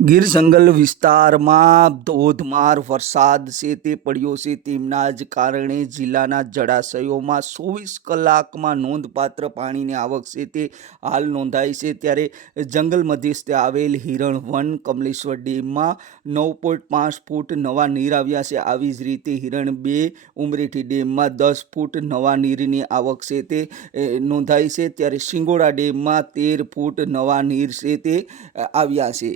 ગીર જંગલ વિસ્તારમાં ધોધમાર વરસાદ છે તે પડ્યો છે. તેમના જ કારણે જિલ્લાના જળાશયોમાં 24 કલાકમાં નોંધપાત્ર પાણીની આવક છે તે હાલ નોંધાઈ છે. ત્યારે જંગલ મધ્યસ્થે આવેલ હિરણ વન કમલેશ્વર ડેમમાં 9.5 ફૂટ નવા નીર આવ્યા છે. આવી જ રીતે હિરણ 2 ઉમરેઠી ડેમમાં 10 ફૂટ નવા નીરની આવક છે તે નોંધાઈ છે. ત્યારે શિંગોડા ડેમમાં 13 ફૂટ નવા નીર છે તે આવ્યા છે.